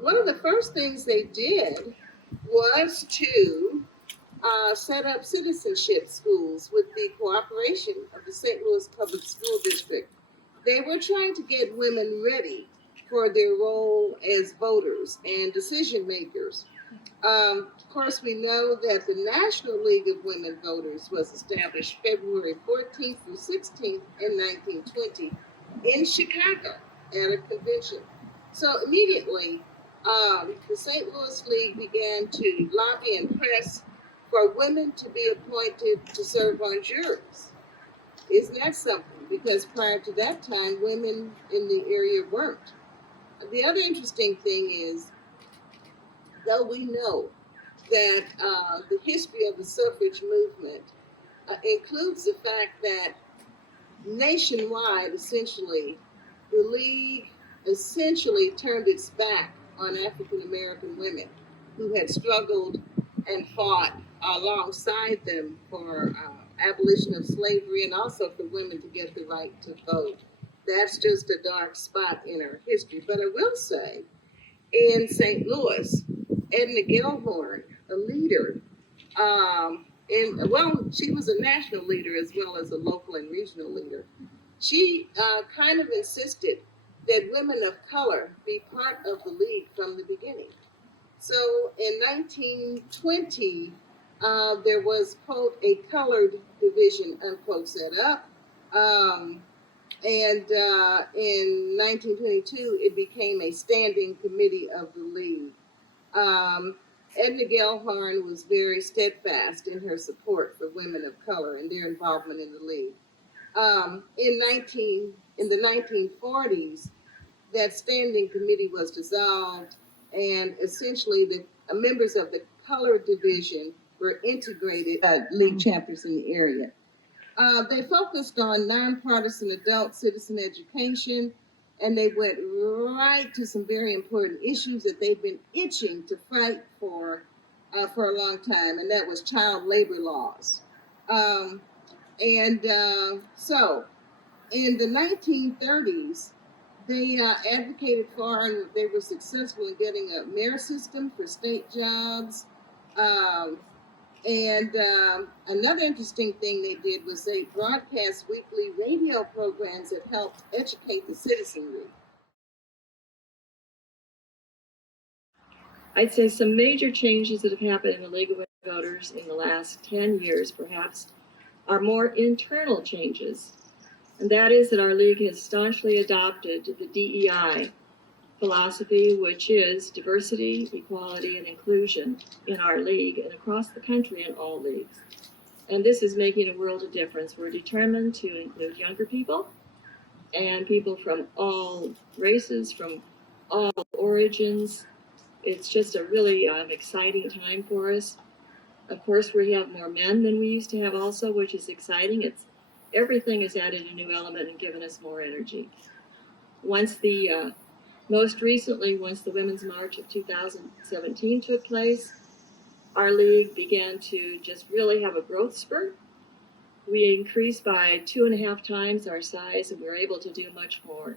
one of the first things they did was to set up citizenship schools with the cooperation of the St. Louis Public School District. They were trying to get women ready for their role as voters and decision makers. Of course, we know that the National League of Women Voters was established February 14th through 16th in 1920 in Chicago at a convention. So immediately, the St. Louis League began to lobby and press for women to be appointed to serve on juries. Isn't that something? Because prior to that time, women in the area weren't. The other interesting thing is, though we know that the history of the suffrage movement includes the fact that nationwide, essentially, the League essentially turned its back on African American women who had struggled and fought alongside them for abolition of slavery and also for women to get the right to vote. That's just a dark spot in our history. But I will say, in St. Louis, Edna Gellhorn, a leader, she was a national leader as well as a local and regional leader. She kind of insisted that women of color be part of the League from the beginning. So in 1920, there was, quote, a colored division, unquote, set up. And in 1922, it became a standing committee of the League. Edna Gellhorn was very steadfast in her support for women of color and their involvement in the League. In the 1940s, that standing committee was dissolved, and essentially the members of the colored division were integrated League chapters in the area. They focused on nonpartisan adult citizen education, and they went right to some very important issues that they've been itching to fight for a long time, and that was child labor laws. So in the 1930s, they advocated for, and they were successful in getting a merit system for state jobs. Another interesting thing they did was they broadcast weekly radio programs that helped educate the citizenry. I'd say some major changes that have happened in the League of Women Voters in the last 10 years, perhaps, are more internal changes. And that is that our League has staunchly adopted the DEI philosophy, which is diversity, equality, and inclusion in our League and across the country in all leagues. And this is making a world of difference. We're determined to include younger people and people from all races, from all origins. It's just a really exciting time for us. Of course, we have more men than we used to have also, which is exciting. Everything has added a new element and given us more energy. Most recently, once the Women's March of 2017 took place, our League began to just really have a growth spurt. We increased by 2.5 times our size, and we were able to do much more.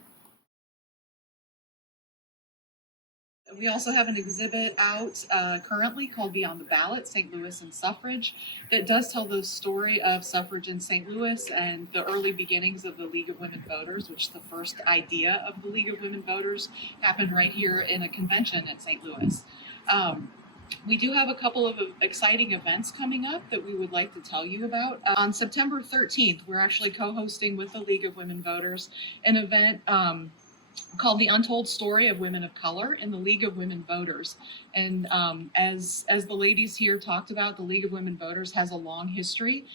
We also have an exhibit out currently called Beyond the Ballot, St. Louis and Suffrage, that does tell the story of suffrage in St. Louis and the early beginnings of the League of Women Voters, which the first idea of the League of Women Voters happened right here in a convention at St. Louis. We do have a couple of exciting events coming up that we would like to tell you about. On September 13th, we're actually co-hosting with the League of Women Voters an event called The Untold Story of Women of Color in the League of Women Voters. And as the ladies here talked about, the League of Women Voters has a long history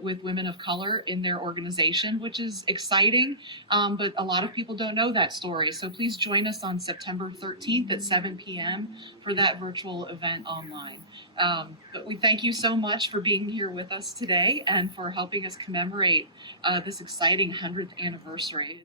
with women of color in their organization, which is exciting, but a lot of people don't know that story. So please join us on September 13th at 7 p.m. for that virtual event online. But we thank you so much for being here with us today and for helping us commemorate this exciting 100th anniversary.